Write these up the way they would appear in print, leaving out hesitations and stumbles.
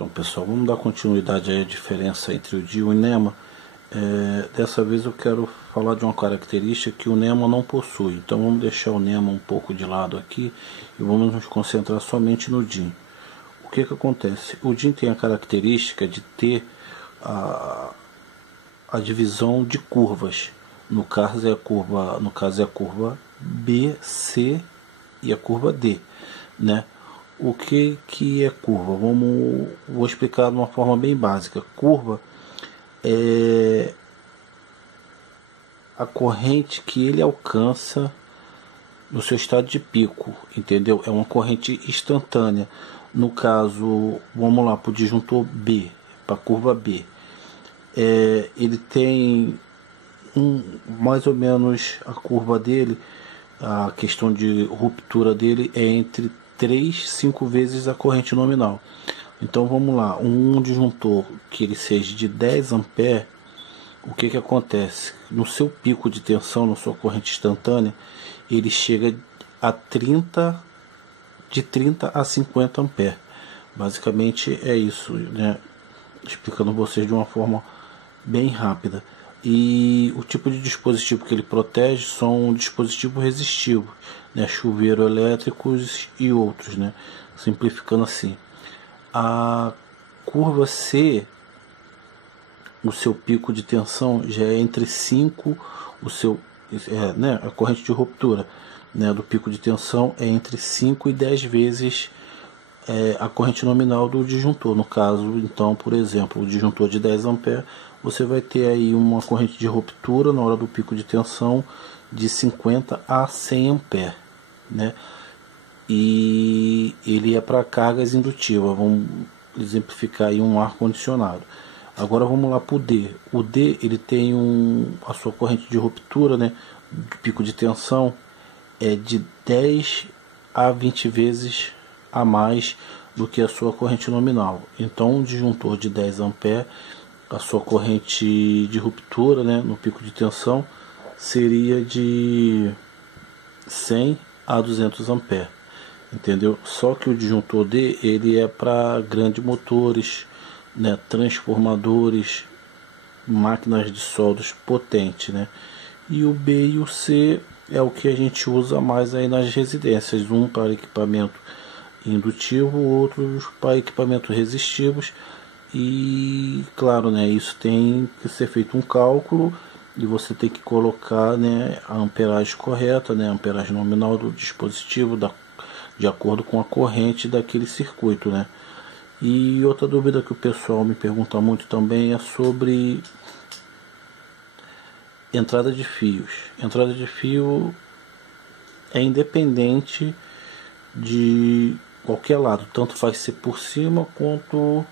Então, pessoal, vamos dar continuidade aí à diferença entre o DIN e o NEMA. Dessa vez eu quero falar de uma característica que o NEMA não possui. Então vamos deixar o NEMA um pouco de lado aqui e vamos nos concentrar somente no DIN. O que acontece? O DIN tem a característica de ter a divisão de curvas. No caso é a curva B, C e a curva D, né? O que é curva? Vou explicar de uma forma bem básica. Curva é a corrente que ele alcança no seu estado de pico, entendeu? É uma corrente instantânea. No caso, vamos lá para o disjuntor B, para a curva B. Ele tem mais ou menos a curva dele, a questão de ruptura dele é entre 3 a 5 vezes a corrente nominal. Então vamos lá, um disjuntor que ele seja de 10 amperes, o que acontece? No seu pico de tensão, na sua corrente instantânea, ele chega a de 30 a 50 amperes. Basicamente é isso, né? Explicando vocês de uma forma bem rápida. E o tipo de dispositivo que ele protege são dispositivos resistivos, né? Chuveiro elétricos e outros, né? Simplificando assim. A curva C, o seu pico de tensão já é entre 5, né, a corrente de ruptura, né, do pico de tensão é entre 5 e 10 vezes a corrente nominal do disjuntor. No caso, então, por exemplo, o disjuntor de 10 amperes, você vai ter aí uma corrente de ruptura na hora do pico de tensão de 50 a 100 amperes, né? E ele é para cargas indutivas. Vamos exemplificar aí um ar condicionado. Agora vamos lá para o D. O D, ele tem a sua corrente de ruptura, né, de pico de tensão é de 10 a 20 vezes a mais do que a sua corrente nominal. Então um disjuntor de 10 amperes, a sua corrente de ruptura, né, no pico de tensão seria de 100 a 200 amperes, entendeu? Só que o disjuntor D, ele é para grandes motores, né, transformadores, máquinas de soldas potentes, né? E o B e o C é o que a gente usa mais aí nas residências, um para equipamento indutivo, outros para equipamentos resistivos. E claro, né, isso tem que ser feito um cálculo e você tem que colocar, né, a amperagem correta, né, a amperagem nominal do dispositivo de acordo com a corrente daquele circuito, né? E outra dúvida que o pessoal me pergunta muito também é sobre entrada de fios. Entrada de fio é independente de qualquer lado, tanto faz ser por cima quanto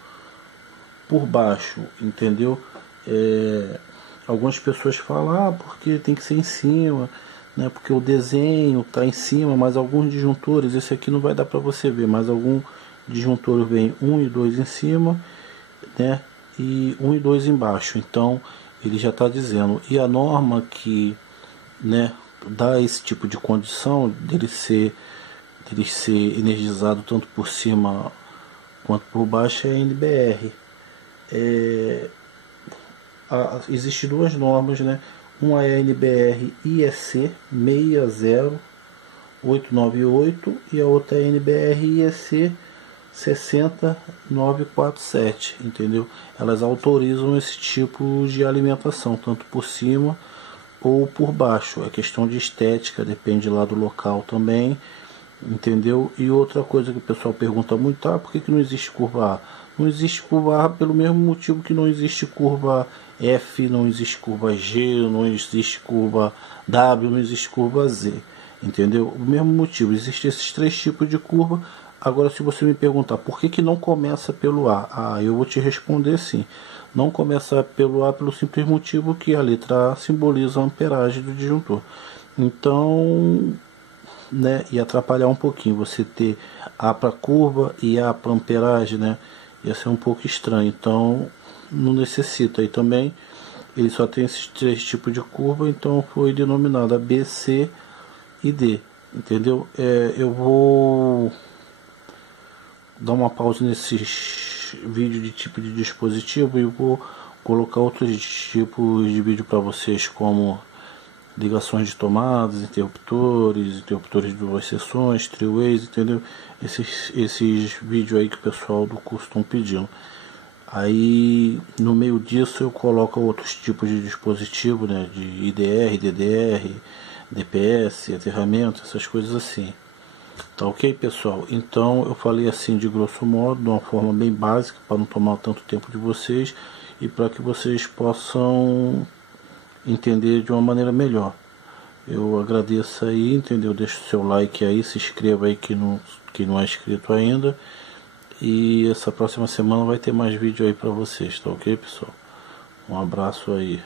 por baixo, entendeu? Algumas pessoas falam, porque tem que ser em cima, né? Porque o desenho está em cima, mas alguns disjuntores, esse aqui não vai dar para você ver, mas algum disjuntor vem 1 e 2 em cima, né? E 1 e 2 embaixo. Então ele já está dizendo, e a norma que, né, dá esse tipo de condição dele ser energizado tanto por cima quanto por baixo é a NBR. Existem duas normas, né? Uma é a NBR IEC 60898 e a outra é a NBR IEC 60947, entendeu? Elas autorizam esse tipo de alimentação, tanto por cima ou por baixo. É questão de estética, depende lá do local também, entendeu? E outra coisa que o pessoal pergunta muito, por que não existe curva A? Não existe curva A pelo mesmo motivo que não existe curva F, não existe curva G, não existe curva W, não existe curva Z, entendeu? O mesmo motivo, existem esses 3 tipos de curva. Agora, se você me perguntar por que não começa pelo A, eu vou te responder sim. Não começa pelo A pelo simples motivo que a letra A simboliza a amperagem do disjuntor. Então, né, e atrapalhar um pouquinho você ter A para curva e A para amperagem, né? Ia ser um pouco estranho. Então, não necessita. E também ele só tem esses 3 tipos de curva, então foi denominada B, C e D, entendeu? Eu vou dar uma pausa nesses vídeos de tipo de dispositivo e vou colocar outros tipos de vídeo para vocês, como ligações de tomadas, interruptores de duas seções, three-ways, entendeu? Esses vídeos aí que o pessoal do curso estão pedindo. Aí no meio disso eu coloco outros tipos de dispositivo, né, de IDR, DDR, DPS, aterramento, essas coisas assim. Tá ok, pessoal? Então eu falei assim de grosso modo, de uma forma bem básica, para não tomar tanto tempo de vocês e para que vocês possam entender de uma maneira melhor. Eu agradeço aí, entendeu? Deixa o seu like aí, se inscreva aí que não é inscrito ainda. E essa próxima semana vai ter mais vídeo aí para vocês, tá ok, pessoal? Um abraço aí.